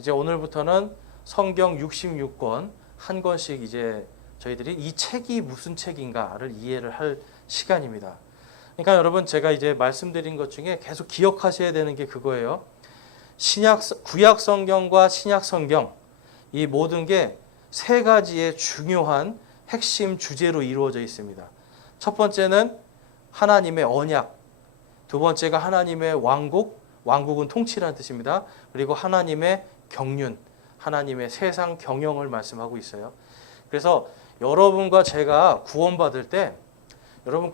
이제 오늘부터는 성경 66권 한 권씩 이제 저희들이 이 책이 무슨 책인가를 이해를 할 시간입니다. 그러니까 여러분 제가 이제 말씀드린 것 중에 계속 기억하셔야 되는 게 그거예요. 구약 성경과 신약 성경 이 모든 게 세 가지의 중요한 핵심 주제로 이루어져 있습니다. 첫 번째는 하나님의 언약, 두 번째가 하나님의 왕국, 왕국은 통치라는 뜻입니다. 그리고 하나님의 경륜, 하나님의 세상 경영을 말씀하고 있어요. 그래서 여러분과 제가 구원받을 때 여러분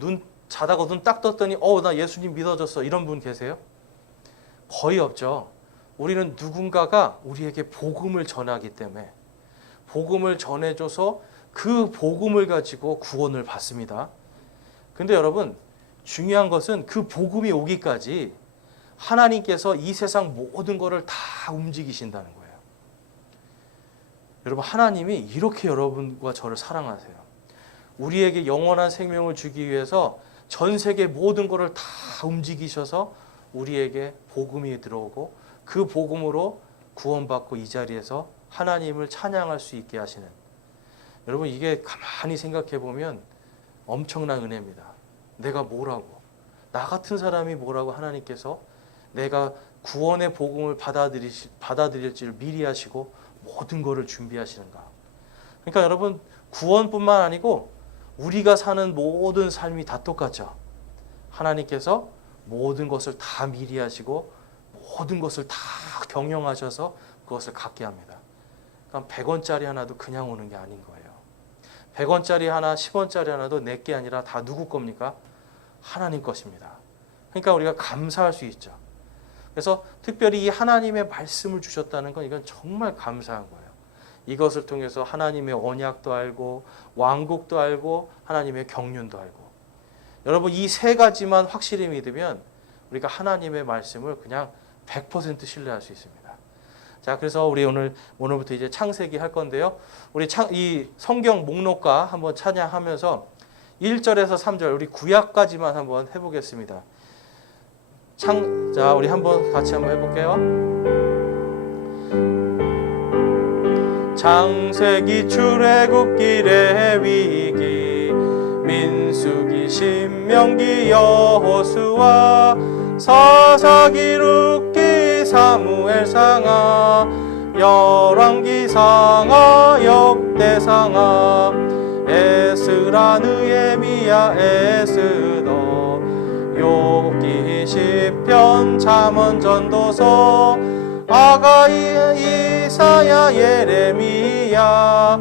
눈 자다가 눈 딱 떴더니 나 예수님 믿어졌어 이런 분 계세요? 거의 없죠. 우리는 누군가가 우리에게 복음을 전하기 때문에 복음을 전해줘서 그 복음을 가지고 구원을 받습니다. 근데 여러분 중요한 것은 그 복음이 오기까지 하나님께서 이 세상 모든 것을 다 움직이신다는 거예요. 여러분 하나님이 이렇게 여러분과 저를 사랑하세요. 우리에게 영원한 생명을 주기 위해서 전 세계 모든 것을 다 움직이셔서 우리에게 복음이 들어오고 그 복음으로 구원받고 이 자리에서 하나님을 찬양할 수 있게 하시는, 여러분 이게 가만히 생각해 보면 엄청난 은혜입니다. 내가 뭐라고, 나 같은 사람이 뭐라고 하나님께서 내가 구원의 복음을 받아들일 줄 미리 하시고 모든 것을 준비하시는가. 그러니까 여러분 구원뿐만 아니고 우리가 사는 모든 삶이 다 똑같죠. 하나님께서 모든 것을 다 미리 하시고 모든 것을 다 경영하셔서 그것을 갖게 합니다. 그러니까 100원짜리 하나도 그냥 오는 게 아닌 거예요. 100원짜리 하나, 10원짜리 하나도 내게 아니라 다 누구 겁니까? 하나님 것입니다. 그러니까 우리가 감사할 수 있죠. 그래서 특별히 이 하나님의 말씀을 주셨다는 건 이건 정말 감사한 거예요. 이것을 통해서 하나님의 언약도 알고 왕국도 알고 하나님의 경륜도 알고, 여러분 이 세 가지만 확실히 믿으면 우리가 하나님의 말씀을 그냥 100% 신뢰할 수 있습니다. 자, 그래서 우리 오늘부터 이제 창세기 할 건데요. 우리 이 성경 목록과 한번 찬양하면서 1절에서 3절 우리 구약까지만 한번 해보겠습니다. 자, 우리 같이 한번 해볼게요. 창세기, 출애굽기, 레위기, 민수기, 신명기, 여호수아, 사사기, 룻기, 사무엘상하, 열왕기상하, 역대상하, 에스라, 느헤미야, 에스더, 욥기, 시편, 잠언, 전도서, 아가이, 이사야, 예레미야,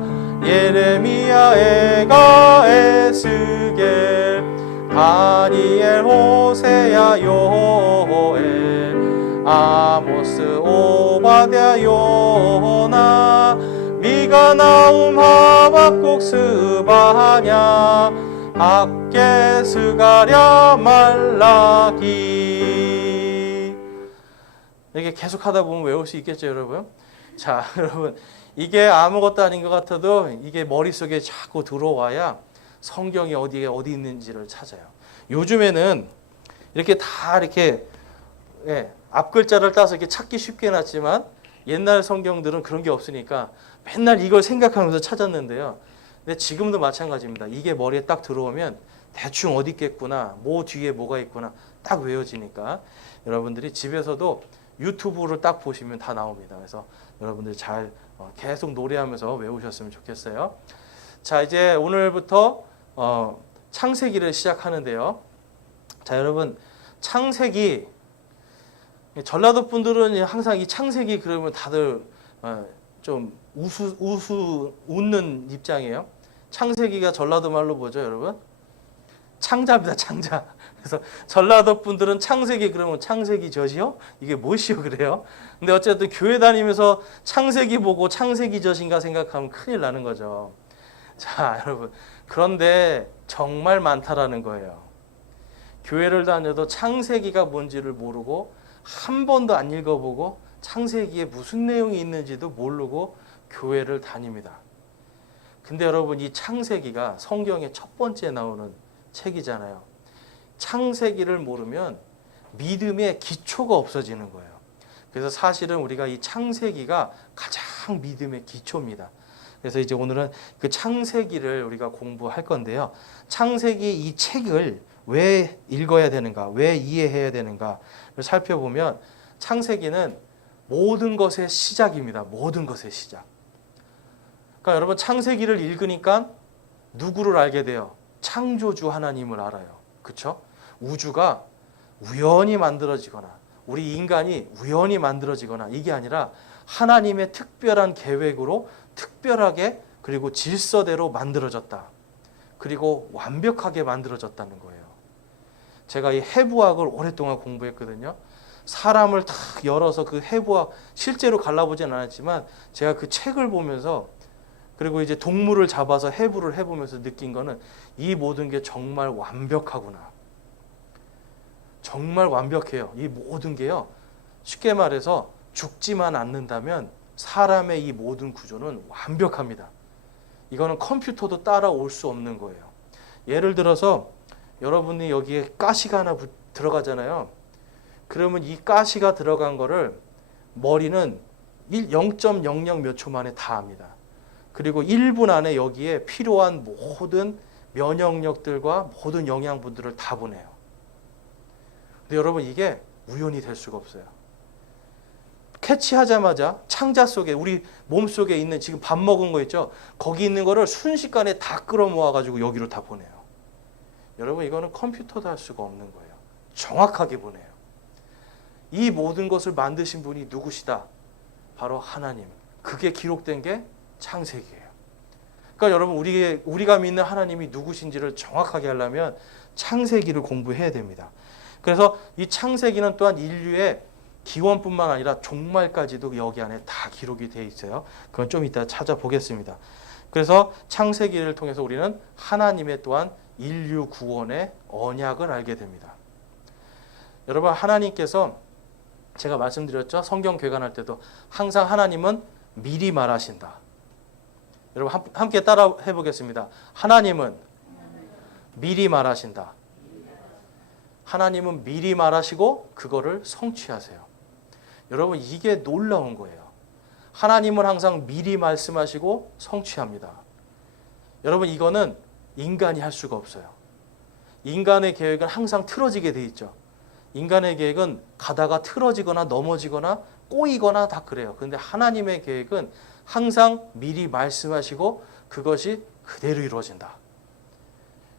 에가, 에스겔, 다니엘, 호세야, 요엘, 아모스, 오바댜, 요나, 미가, 나움, 하박국, 스바냐, 학개, 스가랴, 말라기. 이게 계속 하다 보면 외울 수 있겠죠, 여러분? 자, 여러분 이게 아무것도 아닌 것 같아도 이게 머릿속에 자꾸 들어와야 성경이 어디 있는지를 찾아요. 요즘에는 이렇게 다 이렇게 앞글자를 따서 이렇게 찾기 쉽게 해놨지만 옛날 성경들은 그런 게 없으니까 맨날 이걸 생각하면서 찾았는데요. 근데 지금도 마찬가지입니다. 이게 머리에 딱 들어오면 대충 어디 있겠구나, 뭐 뒤에 뭐가 있구나 딱 외워지니까 여러분들이 집에서도 유튜브를 딱 보시면 다 나옵니다. 그래서 여러분들 잘 계속 노래하면서 외우셨으면 좋겠어요. 자, 이제 오늘부터 창세기를 시작하는데요. 자, 여러분 창세기, 전라도 분들은 항상 이 창세기 그러면 다들 좀 웃는 입장이에요. 창세기가 전라도 말로 뭐죠, 여러분? 창자입니다, 창자. 그래서 전라도 분들은 창세기 그러면 창세기 젖이요? 이게 무엇이요? 그래요? 근데 어쨌든 교회 다니면서 창세기 보고 창세기 젖인가 생각하면 큰일 나는 거죠. 자, 여러분. 그런데 정말 많다라는 거예요. 교회를 다녀도 창세기가 뭔지를 모르고 한 번도 안 읽어보고 창세기에 무슨 내용이 있는지도 모르고 교회를 다닙니다. 근데 여러분 이 창세기가 성경의 첫 번째 나오는 책이잖아요. 창세기를 모르면 믿음의 기초가 없어지는 거예요. 그래서 사실은 우리가 이 창세기가 가장 믿음의 기초입니다. 그래서 이제 오늘은 그 창세기를 우리가 공부할 건데요. 창세기 이 책을 왜 읽어야 되는가, 왜 이해해야 되는가를 살펴보면 창세기는 모든 것의 시작입니다. 모든 것의 시작. 그러니까 여러분 창세기를 읽으니까 누구를 알게 돼요? 창조주 하나님을 알아요. 그렇죠? 우주가 우연히 만들어지거나 우리 인간이 우연히 만들어지거나 이게 아니라 하나님의 특별한 계획으로 특별하게 그리고 질서대로 만들어졌다. 그리고 완벽하게 만들어졌다는 거예요. 제가 이 해부학을 오랫동안 공부했거든요. 사람을 탁 열어서 그 해부학 실제로 갈라보진 않았지만 제가 그 책을 보면서 그리고 이제 동물을 잡아서 해부를 해보면서 느낀 거는 이 모든 게 정말 완벽하구나. 정말 완벽해요. 이 모든 게요. 쉽게 말해서 죽지만 않는다면 사람의 이 모든 구조는 완벽합니다. 이거는 컴퓨터도 따라올 수 없는 거예요. 예를 들어서 여러분이 여기에 가시가 하나 들어가잖아요. 그러면 이 가시가 들어간 거를 머리는 0.00 몇 초 만에 다 합니다. 그리고 1분 안에 여기에 필요한 모든 면역력들과 모든 영양분들을 다 보내요. 근데 여러분 이게 우연이 될 수가 없어요. 캐치하자마자 창자 속에 우리 몸속에 있는 지금 밥 먹은 거 있죠? 거기 있는 거를 순식간에 다 끌어모아 가지고 여기로 다 보내요. 여러분 이거는 컴퓨터도 할 수가 없는 거예요. 정확하게 보내요. 이 모든 것을 만드신 분이 누구시다? 바로 하나님. 그게 기록된 게 창세기예요. 그러니까 여러분 우리가 믿는 하나님이 누구신지를 정확하게 하려면 창세기를 공부해야 됩니다. 그래서 이 창세기는 또한 인류의 기원뿐만 아니라 종말까지도 여기 안에 다 기록이 되어 있어요. 그건 좀 이따 찾아보겠습니다. 그래서 창세기를 통해서 우리는 하나님의 또한 인류 구원의 언약을 알게 됩니다. 여러분 하나님께서 제가 말씀드렸죠. 성경 개관할 때도 항상 하나님은 미리 말하신다. 여러분 함께 따라 해보겠습니다. 하나님은 미리 말하신다. 하나님은 미리 말하시고 그거를 성취하세요. 여러분 이게 놀라운 거예요. 하나님은 항상 미리 말씀하시고 성취합니다. 여러분 이거는 인간이 할 수가 없어요. 인간의 계획은 항상 틀어지게 돼 있죠. 인간의 계획은 가다가 틀어지거나 넘어지거나 꼬이거나 다 그래요. 그런데 하나님의 계획은 항상 미리 말씀하시고 그것이 그대로 이루어진다.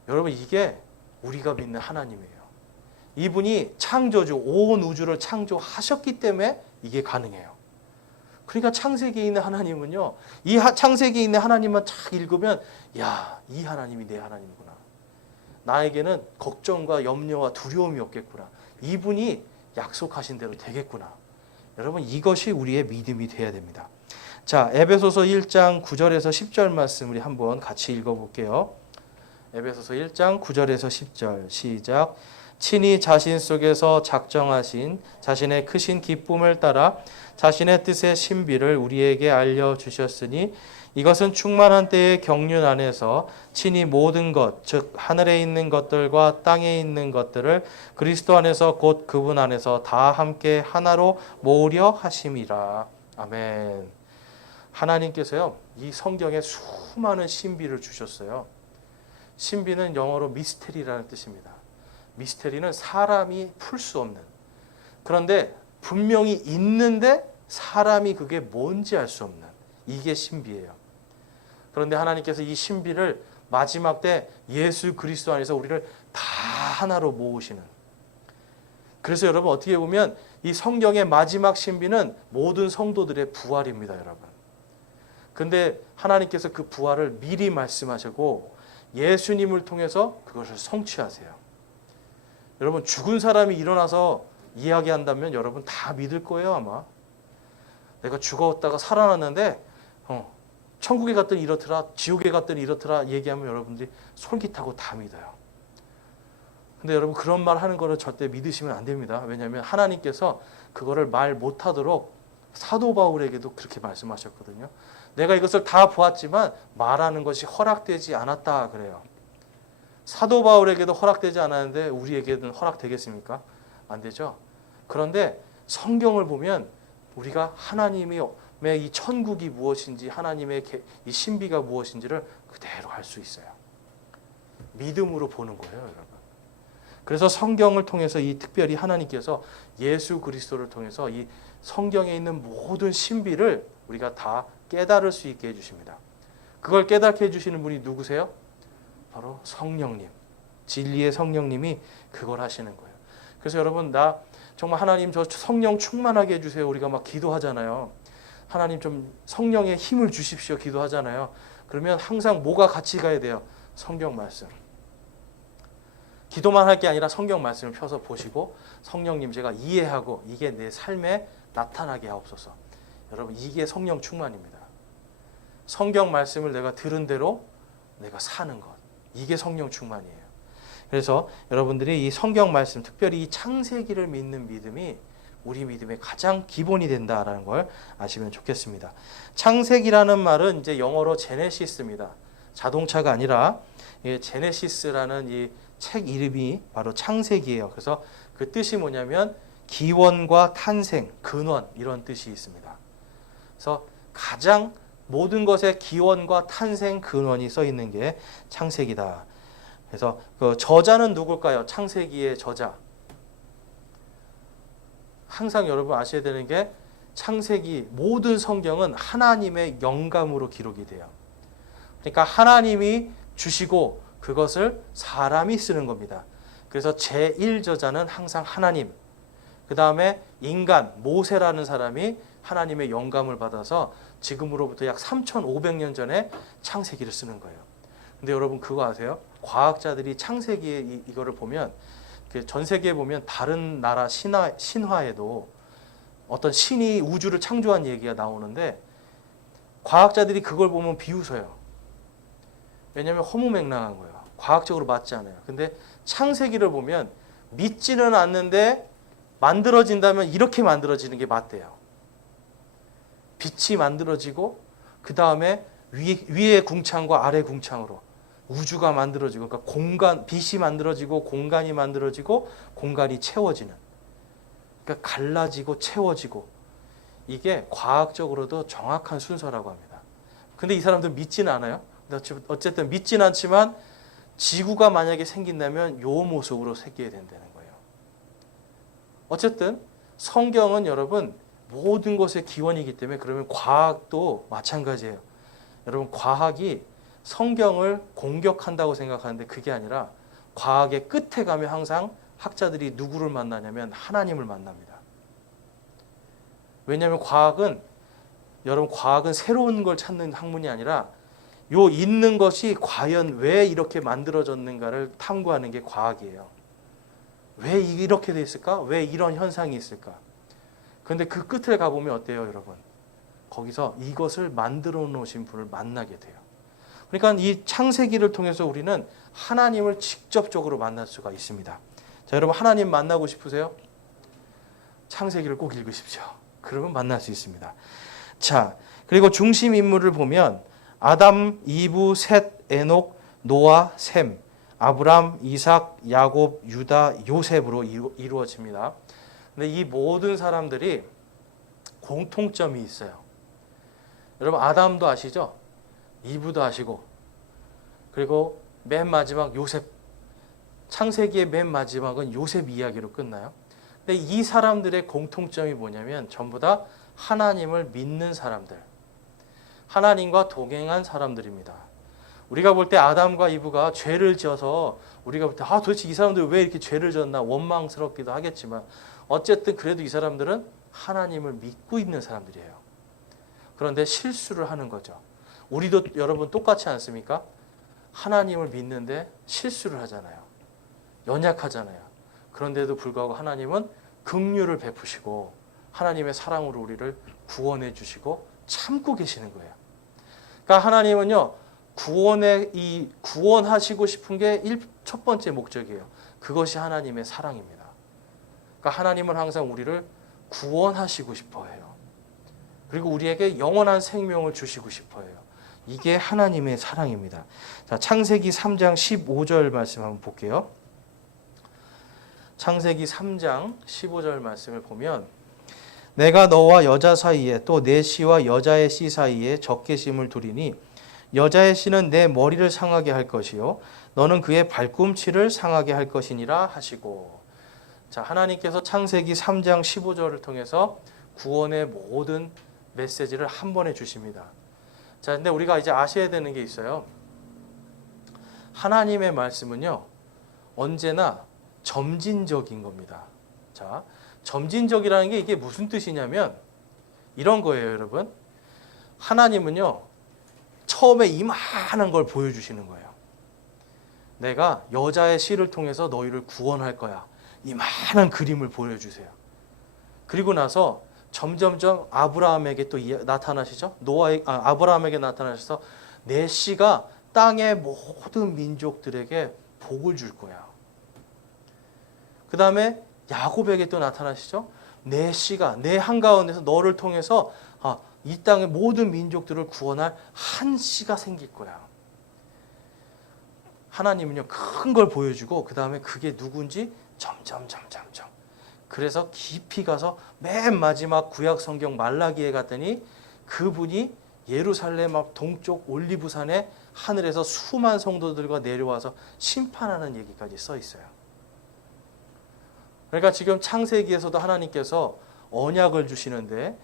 여러분 이게 우리가 믿는 하나님이에요. 이분이 창조주 온 우주를 창조하셨기 때문에 이게 가능해요. 그러니까 창세기에 있는 하나님은요. 이 창세기에 있는 하나님만 쫙 읽으면 야, 이 하나님이 내 하나님이구나. 나에게는 걱정과 염려와 두려움이 없겠구나. 이분이 약속하신 대로 되겠구나. 여러분 이것이 우리의 믿음이 되어야 됩니다. 자, 에베소서 1장 9절에서 10절 말씀 우리 한번 같이 읽어볼게요. 에베소서 1장 9절에서 10절 시작. 친히 자신 속에서 작정하신 자신의 크신 기쁨을 따라 자신의 뜻의 신비를 우리에게 알려주셨으니 이것은 충만한 때의 경륜 안에서 친히 모든 것, 즉 하늘에 있는 것들과 땅에 있는 것들을 그리스도 안에서 곧 그분 안에서 다 함께 하나로 모으려 하심이라. 아멘. 하나님께서요, 이 성경에 수많은 신비를 주셨어요. 신비는 영어로 미스테리라는 뜻입니다. 미스테리는 사람이 풀 수 없는. 그런데 분명히 있는데 사람이 그게 뭔지 알 수 없는. 이게 신비예요. 그런데 하나님께서 이 신비를 마지막 때 예수 그리스도 안에서 우리를 다 하나로 모으시는. 그래서 여러분 어떻게 보면 이 성경의 마지막 신비는 모든 성도들의 부활입니다, 여러분. 근데 하나님께서 그 부활을 미리 말씀하시고 예수님을 통해서 그것을 성취하세요. 여러분 죽은 사람이 일어나서 이야기한다면 여러분 다 믿을 거예요 아마. 내가 죽었다가 살아났는데 천국에 갔더니 이렇더라 지옥에 갔더니 이렇더라 얘기하면 여러분들이 솔깃하고 다 믿어요. 근데 여러분 그런 말 하는 거를 절대 믿으시면 안 됩니다. 왜냐하면 하나님께서 그거를 말 못하도록 사도 바울에게도 그렇게 말씀하셨거든요. 내가 이것을 다 보았지만 말하는 것이 허락되지 않았다 그래요. 사도 바울에게도 허락되지 않았는데 우리에게는 허락되겠습니까? 안 되죠. 그런데 성경을 보면 우리가 하나님의 이 천국이 무엇인지, 하나님의 이 신비가 무엇인지를 그대로 알 수 있어요. 믿음으로 보는 거예요, 여러분. 그래서 성경을 통해서 이 특별히 하나님께서 예수 그리스도를 통해서 이 성경에 있는 모든 신비를 우리가 다 깨달을 수 있게 해주십니다. 그걸 깨닫게 해주시는 분이 누구세요? 바로 성령님, 진리의 성령님이 그걸 하시는 거예요. 그래서 여러분, 나 정말 하나님 저 성령 충만하게 해주세요. 우리가 막 기도하잖아요. 하나님 좀 성령의 힘을 주십시오. 기도하잖아요. 그러면 항상 뭐가 같이 가야 돼요? 성경 말씀. 기도만 할 게 아니라 성경 말씀을 펴서 보시고, 성령님 제가 이해하고 이게 내 삶에 나타나게 하옵소서. 여러분, 이게 성령 충만입니다. 성경 말씀을 내가 들은 대로 내가 사는 것, 이게 성령 충만이에요. 그래서 여러분들이 이 성경 말씀, 특별히 이 창세기를 믿는 믿음이 우리 믿음의 가장 기본이 된다라는 걸 아시면 좋겠습니다. 창세기라는 말은 이제 영어로 제네시스입니다. 자동차가 아니라 제네시스라는 이 책 이름이 바로 창세기예요. 그래서 그 뜻이 뭐냐면 기원과 탄생, 근원, 이런 뜻이 있습니다. 그래서 가장 모든 것의 기원과 탄생, 근원이 써 있는 게 창세기다. 그래서 그 저자는 누굴까요? 창세기의 저자. 항상 여러분 아셔야 되는 게 창세기 모든 성경은 하나님의 영감으로 기록이 돼요. 그러니까 하나님이 주시고 그것을 사람이 쓰는 겁니다. 그래서 제1저자는 항상 하나님, 그 다음에 인간, 모세라는 사람이 하나님의 영감을 받아서 지금으로부터 약 3,500년 전에 창세기를 쓰는 거예요. 근데 여러분 그거 아세요? 과학자들이 창세기에 이거를 보면 전 세계에 보면 다른 나라 신화에도 어떤 신이 우주를 창조한 얘기가 나오는데 과학자들이 그걸 보면 비웃어요. 왜냐하면 허무맹랑한 거예요. 과학적으로 맞지 않아요. 근데 창세기를 보면 믿지는 않는데 만들어진다면 이렇게 만들어지는 게 맞대요. 빛이 만들어지고 그 다음에 위에 궁창과 아래 궁창으로 우주가 만들어지고, 그러니까 빛이 만들어지고 공간이 만들어지고 공간이 채워지는, 그러니까 갈라지고 채워지고, 이게 과학적으로도 정확한 순서라고 합니다. 근데 이 사람들 믿지는 않아요. 어쨌든 믿지는 않지만 지구가 만약에 생긴다면 요 모습으로 생기게 된다는 거예요. 어쨌든 성경은 여러분 모든 것의 기원이기 때문에, 그러면 과학도 마찬가지예요. 여러분 과학이 성경을 공격한다고 생각하는데 그게 아니라 과학의 끝에 가면 항상 학자들이 누구를 만나냐면 하나님을 만납니다. 왜냐하면 여러분 과학은 새로운 걸 찾는 학문이 아니라 요 있는 것이 과연 왜 이렇게 만들어졌는가를 탐구하는 게 과학이에요. 왜 이렇게 돼 있을까? 왜 이런 현상이 있을까? 그런데 그 끝을 가보면 어때요, 여러분? 거기서 이것을 만들어 놓으신 분을 만나게 돼요. 그러니까 이 창세기를 통해서 우리는 하나님을 직접적으로 만날 수가 있습니다. 자, 여러분 하나님 만나고 싶으세요? 창세기를 꼭 읽으십시오. 그러면 만날 수 있습니다. 자, 그리고 중심 인물을 보면 아담, 이브, 셋, 에녹, 노아, 셈, 아브람, 이삭, 야곱, 유다, 요셉으로 이루어집니다. 근데 이 모든 사람들이 공통점이 있어요. 여러분 아담도 아시죠? 이브도 아시고, 그리고 맨 마지막 요셉, 창세기의 맨 마지막은 요셉 이야기로 끝나요. 근데 이 사람들의 공통점이 뭐냐면 전부 다 하나님을 믿는 사람들, 하나님과 동행한 사람들입니다. 우리가 볼 때 아담과 이브가 죄를 지어서 우리가 볼 때 도대체 이 사람들 왜 이렇게 죄를 지었나 원망스럽기도 하겠지만, 어쨌든 그래도 이 사람들은 하나님을 믿고 있는 사람들이에요. 그런데 실수를 하는 거죠. 우리도 여러분 똑같지 않습니까? 하나님을 믿는데 실수를 하잖아요. 연약하잖아요. 그런데도 불구하고 하나님은 긍휼을 베푸시고 하나님의 사랑으로 우리를 구원해 주시고 참고 계시는 거예요. 그러니까 하나님은요, 구원하시고 싶은 게 첫 번째 목적이에요. 그것이 하나님의 사랑입니다. 그러니까 하나님은 항상 우리를 구원하시고 싶어 해요. 그리고 우리에게 영원한 생명을 주시고 싶어 해요. 이게 하나님의 사랑입니다. 자, 창세기 3장 15절 말씀 한번 볼게요. 창세기 3장 15절 말씀을 보면 내가 너와 여자 사이에 또 내 씨와 여자의 씨 사이에 적개심을 두리니 여자의 씨는 내 머리를 상하게 할 것이요 너는 그의 발꿈치를 상하게 할 것이니라 하시고. 자, 하나님께서 창세기 3장 15절을 통해서 구원의 모든 메시지를 한 번에 주십니다. 자, 근데 우리가 이제 아셔야 되는 게 있어요. 하나님의 말씀은요, 언제나 점진적인 겁니다. 자, 점진적이라는 게 이게 무슨 뜻이냐면 이런 거예요, 여러분. 하나님은요, 처음에 이만한 걸 보여주시는 거예요. 내가 여자의 씨를 통해서 너희를 구원할 거야. 이만한 그림을 보여주세요. 그리고 나서 점점점 아브라함에게 또 나타나시죠. 아브라함에게 나타나셔서 내 씨가 땅의 모든 민족들에게 복을 줄 거야. 그 다음에 야곱에게 또 나타나시죠. 내 씨가 내 한가운데서 너를 통해서 이 땅의 모든 민족들을 구원할 한 씨가 생길 거야. 하나님은요, 큰 걸 보여주고 그 다음에 그게 누군지 점점점점점. 그래서 깊이 가서 맨 마지막 구약 성경 말라기에 갔더니 그분이 예루살렘 앞 동쪽 올리브산에 하늘에서 수많은 성도들과 내려와서 심판하는 얘기까지 써 있어요. 그러니까 지금 창세기에서도 하나님께서 언약을 주시는데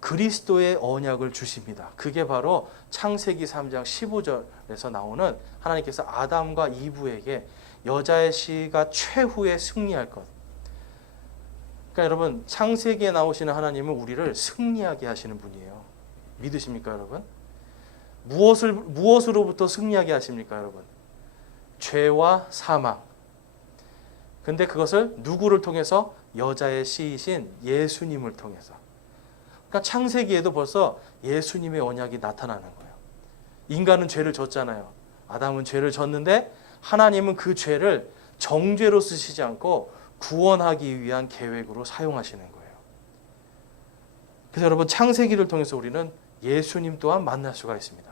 그리스도의 언약을 주십니다. 그게 바로 창세기 3장 15절에서 나오는 하나님께서 아담과 이브에게 여자의 씨가 최후에 승리할 것. 그러니까 여러분, 창세기에 나오시는 하나님은 우리를 승리하게 하시는 분이에요. 믿으십니까, 여러분? 무엇으로부터 승리하게 하십니까, 여러분? 죄와 사망. 근데 그것을 누구를 통해서? 여자의 씨이신 예수님을 통해서. 그러니까 창세기에도 벌써 예수님의 언약이 나타나는 거예요. 인간은 죄를 졌잖아요. 아담은 죄를 졌는데 하나님은 그 죄를 정죄로 쓰시지 않고 구원하기 위한 계획으로 사용하시는 거예요. 그래서 여러분, 창세기를 통해서 우리는 예수님 또한 만날 수가 있습니다.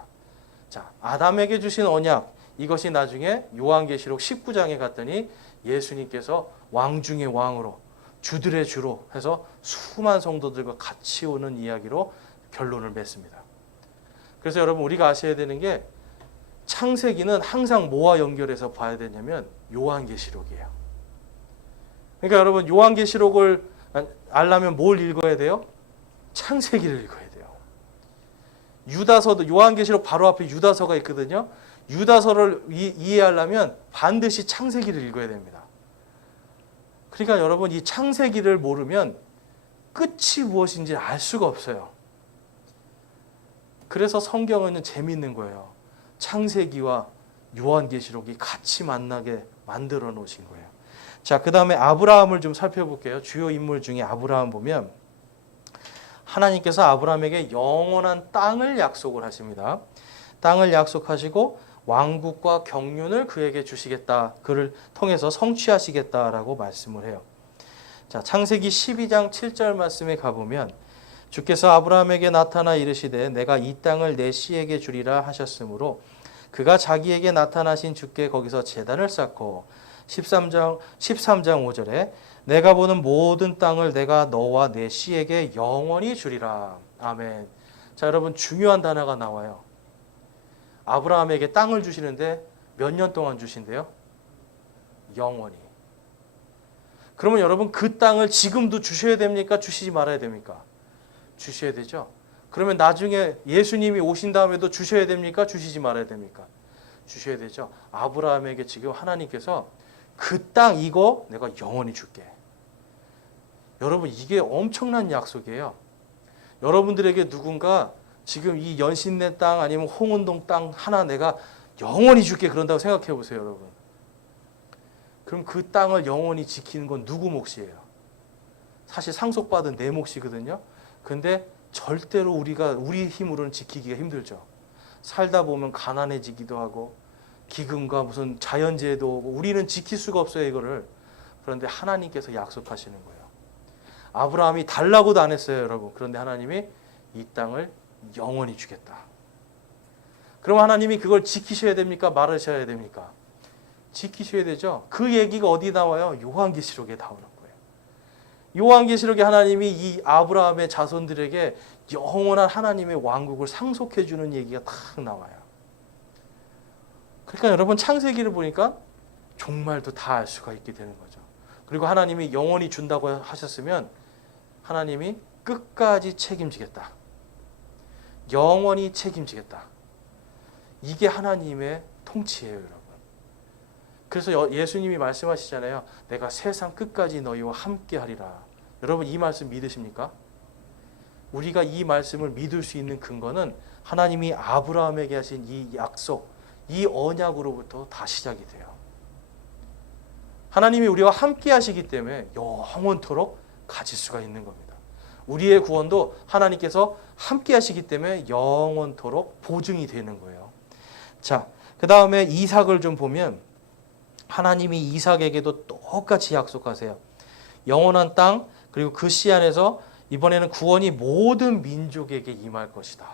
자, 아담에게 주신 언약, 이것이 나중에 요한계시록 19장에 갔더니 예수님께서 왕 중의 왕으로 주들의 주로 해서 수많은 성도들과 같이 오는 이야기로 결론을 맺습니다. 그래서 여러분, 우리가 아셔야 되는 게 창세기는 항상 뭐와 연결해서 봐야 되냐면 요한계시록이에요. 그러니까 여러분, 요한계시록을 알려면 뭘 읽어야 돼요? 창세기를 읽어야 돼요. 유다서도, 요한계시록 바로 앞에 유다서가 있거든요. 유다서를 이해하려면 반드시 창세기를 읽어야 됩니다. 그러니까 여러분, 이 창세기를 모르면 끝이 무엇인지 알 수가 없어요. 그래서 성경은 재미있는 거예요. 창세기와 요한계시록이 같이 만나게 만들어 놓으신 거예요. 자, 그 다음에 아브라함을 좀 살펴볼게요. 주요 인물 중에 아브라함 보면 하나님께서 아브라함에게 영원한 땅을 약속을 하십니다. 땅을 약속하시고 왕국과 경륜을 그에게 주시겠다. 그를 통해서 성취하시겠다라고 말씀을 해요. 자, 창세기 12장 7절 말씀에 가보면 주께서 아브라함에게 나타나 이르시되 내가 이 땅을 내 씨에게 주리라 하셨으므로 그가 자기에게 나타나신 주께 거기서 제단을 쌓고 13장 5절에 내가 보는 모든 땅을 내가 너와 내 씨에게 영원히 주리라. 아멘. 자, 여러분, 중요한 단어가 나와요. 아브라함에게 땅을 주시는데 몇 년 동안 주신대요? 영원히. 그러면 여러분, 그 땅을 지금도 주셔야 됩니까? 주시지 말아야 됩니까? 주셔야 되죠. 그러면 나중에 예수님이 오신 다음에도 주셔야 됩니까? 주시지 말아야 됩니까? 주셔야 되죠. 아브라함에게 지금 하나님께서 그 땅 이거 내가 영원히 줄게. 여러분, 이게 엄청난 약속이에요. 여러분들에게 누군가 지금 이 연신내 땅 아니면 홍은동 땅 하나 내가 영원히 줄게 그런다고 생각해 보세요, 여러분. 그럼 그 땅을 영원히 지키는 건 누구 몫이에요? 사실 상속받은 내 몫이거든요. 근데 절대로 우리 힘으로는 지키기가 힘들죠. 살다 보면 가난해지기도 하고 기근과 무슨 자연재해도 오고 우리는 지킬 수가 없어요, 이거를. 그런데 하나님께서 약속하시는 거예요. 아브라함이 달라고도 안 했어요, 여러분. 그런데 하나님이 이 땅을 영원히 주겠다. 그럼 하나님이 그걸 지키셔야 됩니까? 말하셔야 됩니까? 지키셔야 되죠. 그 얘기가 어디 나와요? 요한계시록에 나오는 거예요. 요한계시록에 하나님이 이 아브라함의 자손들에게 영원한 하나님의 왕국을 상속해 주는 얘기가 딱 나와요. 그러니까 여러분 창세기를 보니까 종말도 다 알 수가 있게 되는 거죠. 그리고 하나님이 영원히 준다고 하셨으면 하나님이 끝까지 책임지겠다. 영원히 책임지겠다. 이게 하나님의 통치예요, 여러분. 그래서 예수님이 말씀하시잖아요. 내가 세상 끝까지 너희와 함께 하리라. 여러분 이 말씀 믿으십니까? 우리가 이 말씀을 믿을 수 있는 근거는 하나님이 아브라함에게 하신 이 약속, 이 언약으로부터 다 시작이 돼요. 하나님이 우리와 함께 하시기 때문에 영원토록 가질 수가 있는 겁니다. 우리의 구원도 하나님께서 함께 하시기 때문에 영원토록 보증이 되는 거예요. 자, 그 다음에 이삭을 좀 보면 하나님이 이삭에게도 똑같이 약속하세요. 영원한 땅 그리고 그 씨 안에서 이번에는 구원이 모든 민족에게 임할 것이다.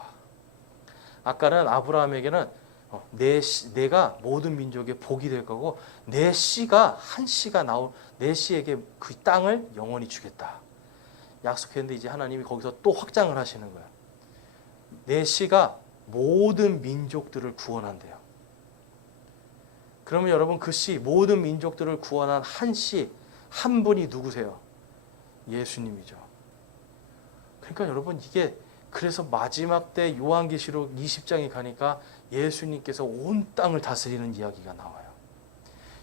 아까는 아브라함에게는 내가 모든 민족의 복이 될 거고 내 씨가 한 씨가 나올 내 씨에게 그 땅을 영원히 주겠다. 약속했는데 이제 하나님이 거기서 또 확장을 하시는 거야. 내 씨가 모든 민족들을 구원한대요. 그러면 여러분 그 씨 모든 민족들을 구원한 한 씨 한 분이 누구세요? 예수님이죠. 그러니까 여러분 이게 그래서 마지막 때 요한계시록 20장에 가니까 예수님께서 온 땅을 다스리는 이야기가 나와요.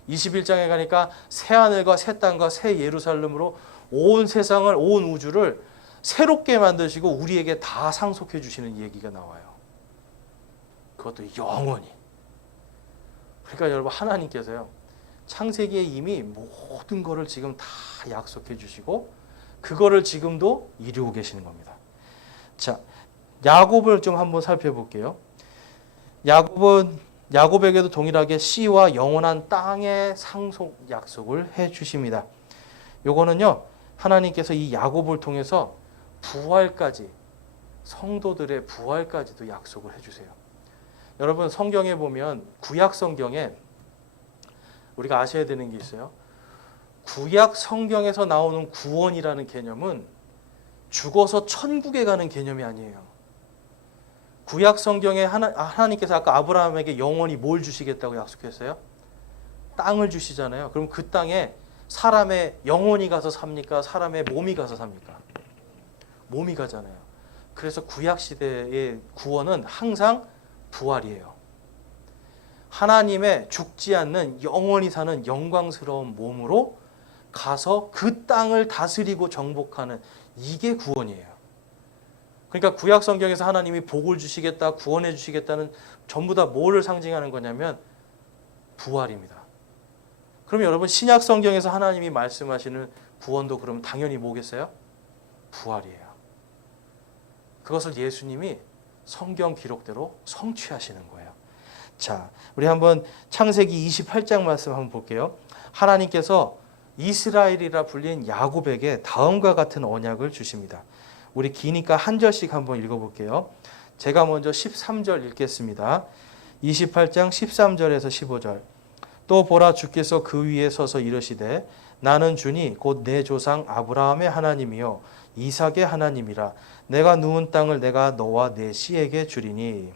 21장에 가니까 새 하늘과 새 땅과 새 예루살렘으로 온 세상을 온 우주를 새롭게 만드시고 우리에게 다 상속해 주시는 얘기가 나와요. 그것도 영원히. 그러니까 여러분 하나님께서요. 창세기에 이미 모든 것을 지금 다 약속해 주시고 그거를 지금도 이루고 계시는 겁니다. 자, 야곱을 좀 한번 살펴볼게요. 야곱에게도 동일하게 씨와 영원한 땅의 상속 약속을 해 주십니다. 요거는요. 하나님께서 이 야곱을 통해서 부활까지 성도들의 부활까지도 약속을 해 주세요. 여러분 성경에 보면 구약 성경에 우리가 아셔야 되는 게 있어요. 구약 성경에서 나오는 구원이라는 개념은 죽어서 천국에 가는 개념이 아니에요. 구약 성경에 하나님께서 아까 아브라함에게 영원히 뭘 주시겠다고 약속했어요? 땅을 주시잖아요. 그럼 그 땅에 사람의 영혼이 가서 삽니까? 사람의 몸이 가서 삽니까? 몸이 가잖아요. 그래서 구약 시대의 구원은 항상 부활이에요. 하나님의 죽지 않는 영원히 사는 영광스러운 몸으로 가서 그 땅을 다스리고 정복하는 이게 구원이에요. 그러니까 구약 성경에서 하나님이 복을 주시겠다, 구원해 주시겠다는 전부 다 뭐를 상징하는 거냐면 부활입니다. 그럼 여러분 신약 성경에서 하나님이 말씀하시는 구원도 그럼 당연히 뭐겠어요? 부활이에요. 그것을 예수님이 성경 기록대로 성취하시는 거예요. 자, 우리 한번 창세기 28장 말씀 한번 볼게요. 하나님께서 이스라엘이라 불린 야곱에게 다음과 같은 언약을 주십니다. 우리 기니까 한 절씩 한번 읽어볼게요. 제가 먼저 13절 읽겠습니다. 28장 13절에서 15절. 또 보라 주께서 그 위에 서서 이르시되 나는 주니 곧 내 조상 아브라함의 하나님이요 이삭의 하나님이라. 내가 누운 땅을 내가 너와 내 씨에게 주리니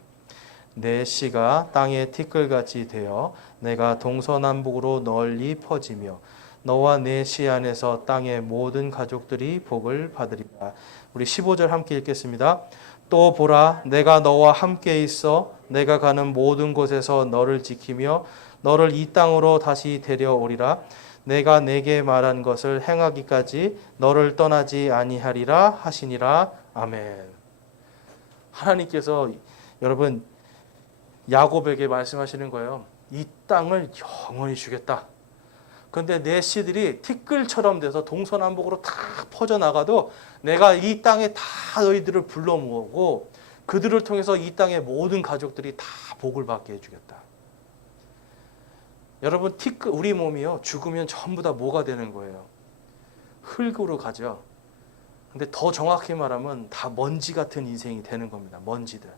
내 씨가 땅의 티끌같이 되어 내가 동서남북으로 널리 퍼지며 너와 내 씨 안에서 땅의 모든 가족들이 복을 받으리라. 우리 15절 함께 읽겠습니다. 또 보라 내가 너와 함께 있어 내가 가는 모든 곳에서 너를 지키며 너를 이 땅으로 다시 데려오리라. 내가 내게 말한 것을 행하기까지 너를 떠나지 아니하리라 하시니라. 아멘. 하나님께서 여러분 야곱에게 말씀하시는 거예요. 이 땅을 영원히 주겠다. 그런데 내 씨들이 티끌처럼 돼서 동서남북으로 다 퍼져나가도 내가 이 땅에 다 너희들을 불러 모으고 그들을 통해서 이 땅의 모든 가족들이 다 복을 받게 해주겠다. 여러분 우리 몸이요 죽으면 전부 다 뭐가 되는 거예요? 흙으로 가죠. 근데 더 정확히 말하면 다 먼지 같은 인생이 되는 겁니다. 먼지들.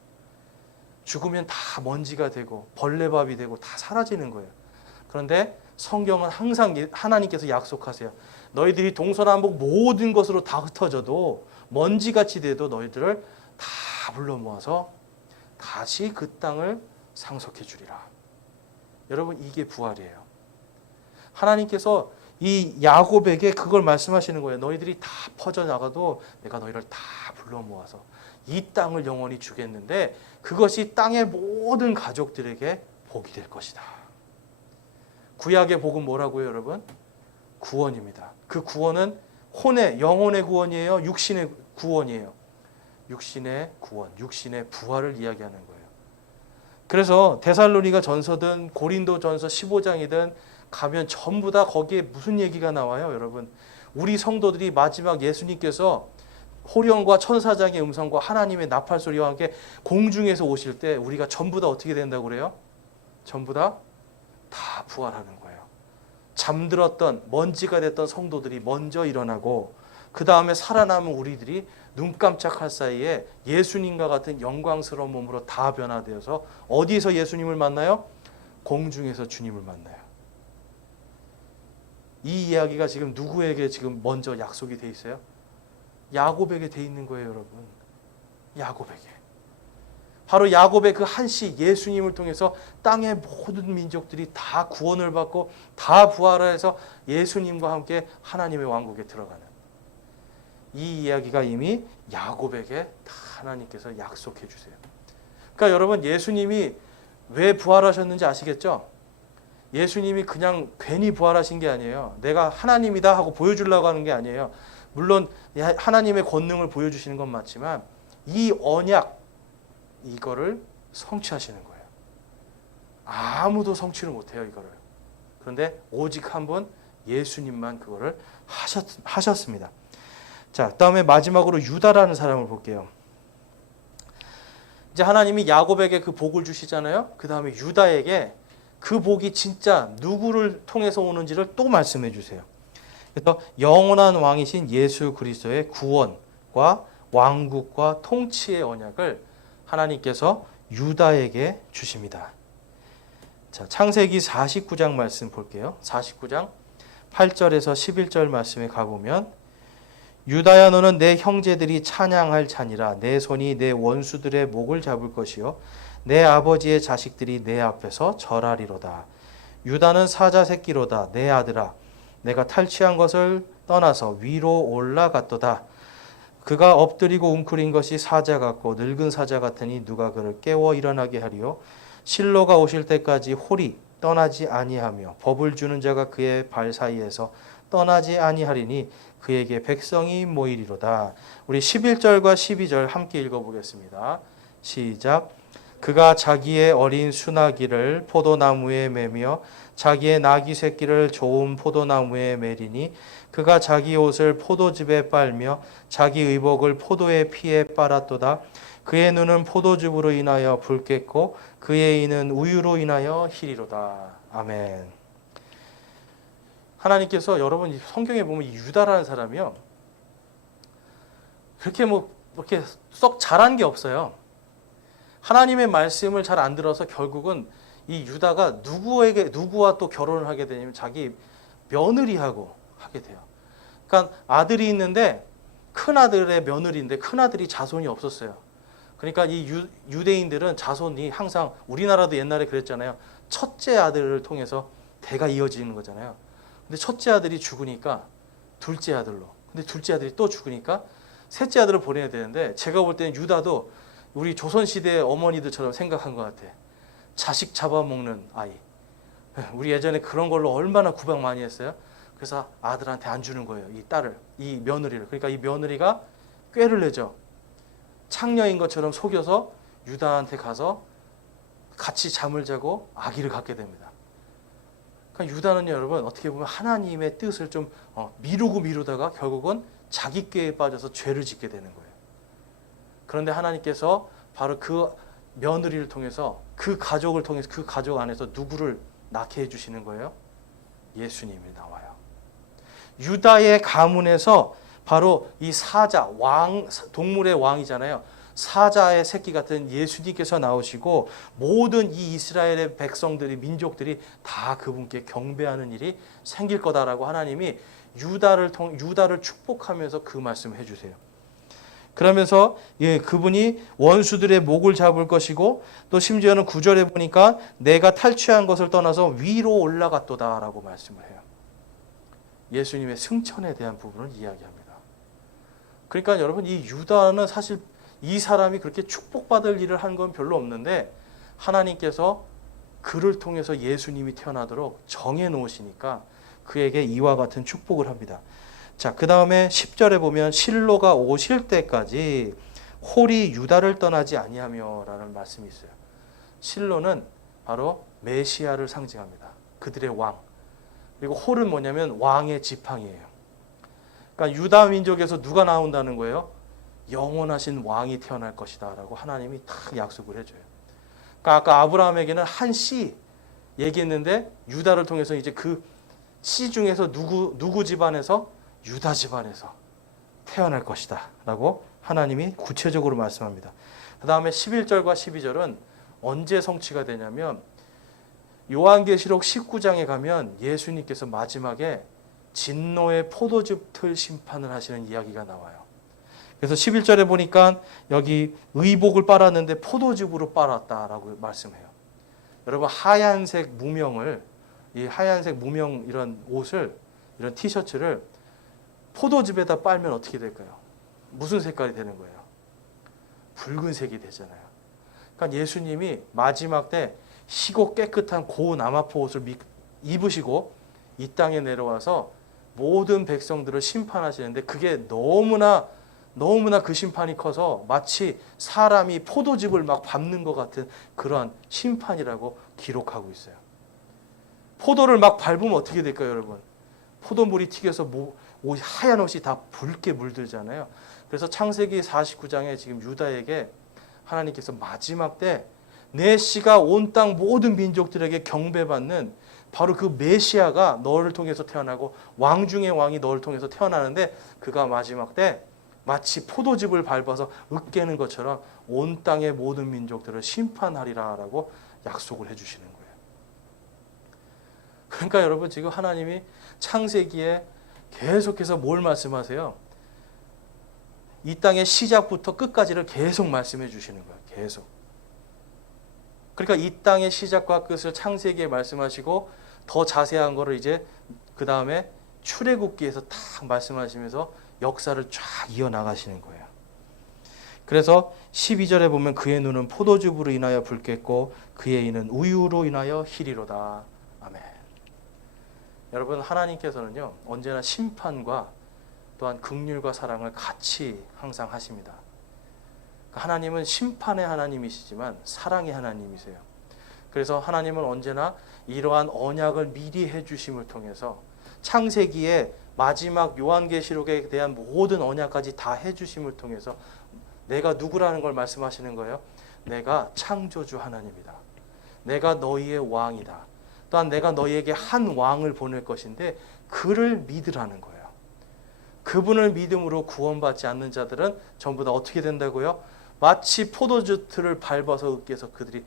죽으면 다 먼지가 되고 벌레밥이 되고 다 사라지는 거예요. 그런데 성경은 항상 하나님께서 약속하세요. 너희들이 동서남북 모든 것으로 다 흩어져도 먼지같이 돼도 너희들을 다 불러 모아서 다시 그 땅을 상속해 주리라. 여러분, 이게 부활이에요. 하나님께서 이 야곱에게 그걸 말씀하시는 거예요. 너희들이 다 퍼져나가도 내가 너희를 다 불러 모아서 이 땅을 영원히 주겠는데 그것이 땅의 모든 가족들에게 복이 될 것이다. 구약의 복은 뭐라고요, 여러분? 구원입니다. 그 구원은 영혼의 구원이에요? 육신의 구원이에요? 육신의 구원, 육신의 부활을 이야기하는 거예요. 그래서 데살로니가 전서든 고린도 전서 15장이든 가면 전부 다 거기에 무슨 얘기가 나와요, 여러분? 우리 성도들이 마지막 예수님께서 호령과 천사장의 음성과 하나님의 나팔 소리와 함께 공중에서 오실 때 우리가 전부 다 어떻게 된다고 그래요? 전부 다 부활하는 거예요. 잠들었던 먼지가 됐던 성도들이 먼저 일어나고 그 다음에 살아남은 우리들이 눈 깜짝할 사이에 예수님과 같은 영광스러운 몸으로 다 변화되어서 어디서 예수님을 만나요? 공중에서 주님을 만나요. 이 이야기가 지금 누구에게 지금 먼저 약속이 돼 있어요? 야곱에게 돼 있는 거예요, 여러분. 야곱에게. 바로 야곱의 그 한시 예수님을 통해서 땅의 모든 민족들이 다 구원을 받고 다 부활해서 예수님과 함께 하나님의 왕국에 들어가는 이 이야기가 이미 야곱에게 다 하나님께서 약속해 주세요. 그러니까 여러분, 예수님이 왜 부활하셨는지 아시겠죠? 예수님이 그냥 괜히 부활하신 게 아니에요. 내가 하나님이다 하고 보여주려고 하는 게 아니에요. 물론 하나님의 권능을 보여주시는 건 맞지만 이 언약, 이거를 성취하시는 거예요. 아무도 성취를 못해요, 이거를. 그런데 오직 한 분 예수님만 그거를 하셨습니다. 자, 그다음에 마지막으로 유다라는 사람을 볼게요. 이제 하나님이 야곱에게 그 복을 주시잖아요. 그 다음에 유다에게 그 복이 진짜 누구를 통해서 오는지를 또 말씀해 주세요. 그래서 영원한 왕이신 예수 그리스도의 구원과 왕국과 통치의 언약을 하나님께서 유다에게 주십니다. 자, 창세기 49장 말씀 볼게요. 49장 8절에서 11절 말씀에 가보면 유다야, 너는 내 형제들이 찬양할 자니라. 내 손이 내 원수들의 목을 잡을 것이요 내 아버지의 자식들이 내 앞에서 절하리로다. 유다는 사자 새끼로다. 내 아들아, 내가 탈취한 것을 떠나서 위로 올라갔도다. 그가 엎드리고 웅크린 것이 사자 같고 늙은 사자 같으니 누가 그를 깨워 일어나게 하리요. 실로가 오실 때까지 홀이 떠나지 아니하며 법을 주는 자가 그의 발 사이에서 떠나지 아니하리니 그에게 백성이 모이리로다. 우리 11절과 12절 함께 읽어보겠습니다. 시작. 그가 자기의 어린 수나기를 포도나무에 매며 자기의 나귀 새끼를 좋은 포도나무에 매리니 그가 자기 옷을 포도즙에 빨며 자기 의복을 포도의 피에 빨았도다. 그의 눈은 포도즙으로 인하여 붉겠고 그의 이는 우유로 인하여 희리로다. 아멘. 하나님께서 여러분 성경에 보면 이 유다라는 사람이요, 그렇게 이렇게 썩 잘한 게 없어요. 하나님의 말씀을 잘 안 들어서 결국은 이 유다가 누구와 또 결혼을 하게 되냐면 자기 며느리하고 하게 돼요. 그러니까 아들이 있는데 큰 아들의 며느리인데 큰 아들이 자손이 없었어요. 그러니까 이 유대인들은 자손이 항상, 우리나라도 옛날에 그랬잖아요. 첫째 아들을 통해서 대가 이어지는 거잖아요. 근데 첫째 아들이 죽으니까 둘째 아들로, 근데 둘째 아들이 또 죽으니까 셋째 아들을 보내야 되는데, 제가 볼 때는 유다도 우리 조선시대 어머니들처럼 생각한 것 같아. 자식 잡아먹는 아이. 우리 예전에 그런 걸로 얼마나 구박 많이 했어요. 그래서 아들한테 안 주는 거예요, 이 딸을, 이 며느리를. 그러니까 이 며느리가 꾀를 내죠. 창녀인 것처럼 속여서 유다한테 가서 같이 잠을 자고 아기를 갖게 됩니다. 그러니까 유다는 여러분 어떻게 보면 하나님의 뜻을 좀 미루다가 결국은 자기 꾀에 빠져서 죄를 짓게 되는 거예요. 그런데 하나님께서 바로 그 며느리를 통해서, 그 가족을 통해서, 그 가족 안에서 누구를 낳게 해주시는 거예요? 예수님이 나와요. 유다의 가문에서 바로 이 사자, 동물의 왕이잖아요. 사자의 새끼 같은 예수님께서 나오시고 모든 이 이스라엘의 백성들이, 민족들이 다 그분께 경배하는 일이 생길 거다라고 하나님이 유다를 축복하면서 그 말씀을 해주세요. 그러면서 그분이 원수들의 목을 잡을 것이고 또 심지어는 9절에 보니까 내가 탈취한 것을 떠나서 위로 올라갔도다라고 말씀을 해요. 예수님의 승천에 대한 부분을 이야기합니다. 그러니까 여러분 이 유다는 사실 이 사람이 그렇게 축복받을 일을 한 건 별로 없는데 하나님께서 그를 통해서 예수님이 태어나도록 정해 놓으시니까 그에게 이와 같은 축복을 합니다. 자, 그 다음에 10절에 보면 실로가 오실 때까지 홀이 유다를 떠나지 아니하며 라는 말씀이 있어요. 실로는 바로 메시아를 상징합니다. 그들의 왕. 그리고 홀은 뭐냐면 왕의 지팡이에요. 그러니까 유다 민족에서 누가 나온다는 거예요? 영원하신 왕이 태어날 것이다 라고 하나님이 딱 약속을 해줘요. 그러니까 아까 아브라함에게는 한 씨 얘기했는데 유다를 통해서 이제 그 씨 중에서 누구 집안에서 유다 집안에서 태어날 것이다 라고 하나님이 구체적으로 말씀합니다. 그 다음에 11절과 12절은 언제 성취가 되냐면 요한계시록 19장에 가면 예수님께서 마지막에 진노의 포도즙 틀 심판을 하시는 이야기가 나와요. 그래서 11절에 보니까 여기 의복을 빨았는데 포도즙으로 빨았다라고 말씀해요. 여러분 하얀색 무명을 이 하얀색 무명 이런 옷을 이런 티셔츠를 포도즙에다 빨면 어떻게 될까요? 무슨 색깔이 되는 거예요? 붉은색이 되잖아요. 그러니까 예수님이 마지막 때 희고 깨끗한 고운 아마포 옷을 입으시고 이 땅에 내려와서 모든 백성들을 심판하시는데 그게 너무나 그 심판이 커서 마치 사람이 포도즙을 막 밟는 것 같은 그러한 심판이라고 기록하고 있어요. 포도를 막 밟으면 어떻게 될까요, 여러분? 포도물이 튀겨서 하얀 옷이 다 붉게 물들잖아요. 그래서 창세기 49장에 지금 유다에게 하나님께서 마지막 때 내 씨가 온 땅 모든 민족들에게 경배받는 바로 그 메시아가 너를 통해서 태어나고 왕 중의 왕이 너를 통해서 태어나는데 그가 마지막 때 마치 포도즙을 밟아서 으깨는 것처럼 온 땅의 모든 민족들을 심판하리라라고 약속을 해주시는 거예요. 그러니까 여러분 지금 하나님이 창세기에 계속해서 뭘 말씀하세요? 이 땅의 시작부터 끝까지를 계속 말씀해 주시는 거예요. 계속. 그러니까 이 땅의 시작과 끝을 창세기에 말씀하시고 더 자세한 거를 이제 그 다음에 출애굽기에서 딱 말씀하시면서 역사를 쫙 이어나가시는 거예요. 그래서 12절에 보면 그의 눈은 포도즙으로 인하여 붉겠고 그의 이는 우유로 인하여 희리로다. 아멘. 여러분 하나님께서는요 언제나 심판과 또한 긍휼과 사랑을 같이 항상 하십니다. 하나님은 심판의 하나님이시지만 사랑의 하나님이세요. 그래서 하나님은 언제나 이러한 언약을 미리 해주심을 통해서 창세기에 마지막 요한계시록에 대한 모든 언약까지 다 해주심을 통해서 내가 누구라는 걸 말씀하시는 거예요. 내가 창조주 하나님이다. 내가 너희의 왕이다. 또한 내가 너희에게 한 왕을 보낼 것인데 그를 믿으라는 거예요. 그분을 믿음으로 구원받지 않는 자들은 전부 다 어떻게 된다고요? 마치 포도즙을 밟아서 으깨서 그들이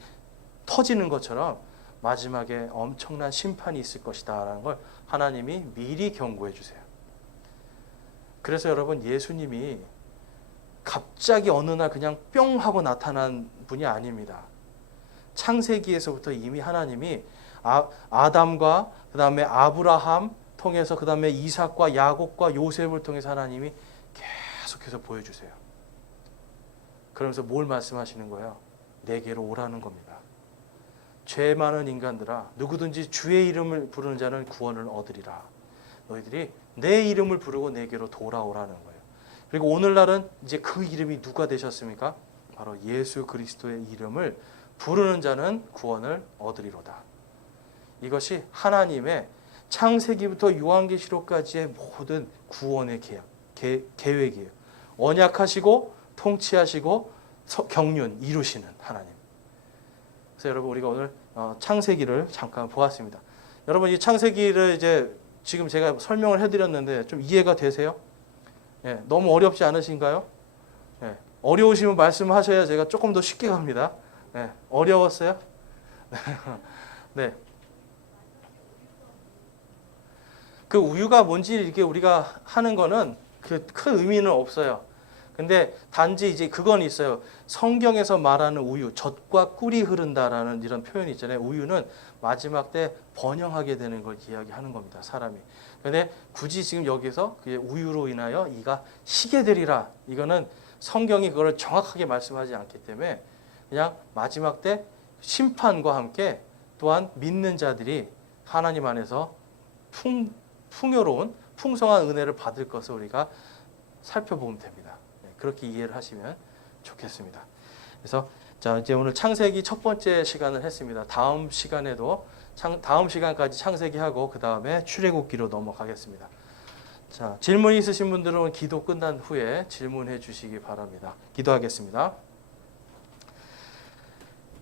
터지는 것처럼 마지막에 엄청난 심판이 있을 것이다 라는 걸 하나님이 미리 경고해 주세요. 그래서 여러분 예수님이 갑자기 어느 날 그냥 뿅 하고 나타난 분이 아닙니다. 창세기에서부터 이미 하나님이 아담과 그 다음에 아브라함 통해서 그 다음에 이삭과 야곱과 요셉을 통해서 하나님이 계속해서 보여주세요. 그러면서 뭘 말씀하시는 거예요? 내게로 오라는 겁니다. 죄 많은 인간들아 누구든지 주의 이름을 부르는 자는 구원을 얻으리라. 너희들이 내 이름을 부르고 내게로 돌아오라는 거예요. 그리고 오늘날은 이제 그 이름이 누가 되셨습니까? 바로 예수 그리스도의 이름을 부르는 자는 구원을 얻으리로다. 이것이 하나님의 창세기부터 요한계시록까지의 모든 구원의 계획이에요. 언약하시고 통치하시고 경륜 이루시는 하나님. 그래서 여러분 우리가 오늘 창세기를 잠깐 보았습니다. 여러분 이 창세기를 이제 지금 제가 설명을 해드렸는데 좀 이해가 되세요? 예, 너무 어렵지 않으신가요? 예, 어려우시면 말씀하셔야 제가 조금 더 쉽게 갑니다. 예, 어려웠어요? 네. 그 우유가 뭔지 이렇게 우리가 하는 거는 그 큰 의미는 없어요. 근데 단지 이제 그건 있어요. 성경에서 말하는 우유, 젖과 꿀이 흐른다라는 이런 표현이 있잖아요. 우유는 마지막 때 번영하게 되는 걸 이야기하는 겁니다. 사람이. 근데 굳이 지금 여기서 그 우유로 인하여 이가 희게 되리라. 이거는 성경이 그걸 정확하게 말씀하지 않기 때문에 그냥 마지막 때 심판과 함께 또한 믿는 자들이 하나님 안에서 풍요로운 풍성한 은혜를 받을 것을 우리가 살펴보면 됩니다. 그렇게 이해를 하시면 좋겠습니다. 그래서 자, 이제 오늘 창세기 첫 번째 시간을 했습니다. 다음 시간에도 다음 시간까지 창세기 하고 그 다음에 출애굽기로 넘어가겠습니다. 자, 질문 있으신 분들은 기도 끝난 후에 질문해 주시기 바랍니다. 기도하겠습니다.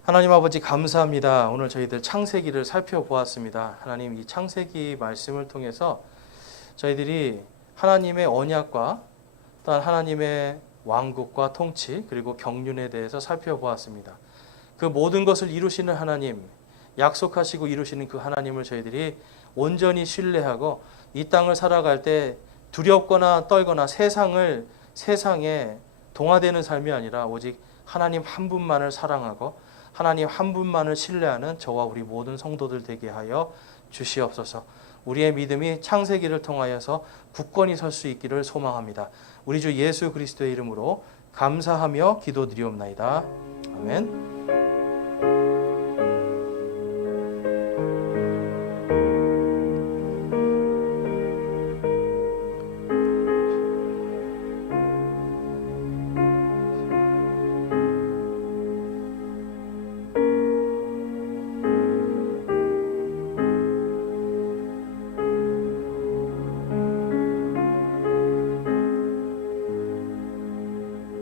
하나님 아버지 감사합니다. 오늘 저희들 창세기를 살펴보았습니다. 하나님 이 창세기 말씀을 통해서 저희들이 하나님의 언약과 또한 하나님의 왕국과 통치 그리고 경륜에 대해서 살펴보았습니다. 그 모든 것을 이루시는 하나님, 약속하시고 이루시는 그 하나님을 저희들이 온전히 신뢰하고 이 땅을 살아갈 때 두렵거나 떨거나 세상에 동화되는 삶이 아니라 오직 하나님 한 분만을 사랑하고 하나님 한 분만을 신뢰하는 저와 우리 모든 성도들 되게 하여 주시옵소서. 우리의 믿음이 창세기를 통하여서 굳건히 설 수 있기를 소망합니다. 우리 주 예수 그리스도의 이름으로 감사하며 기도드리옵나이다. 아멘.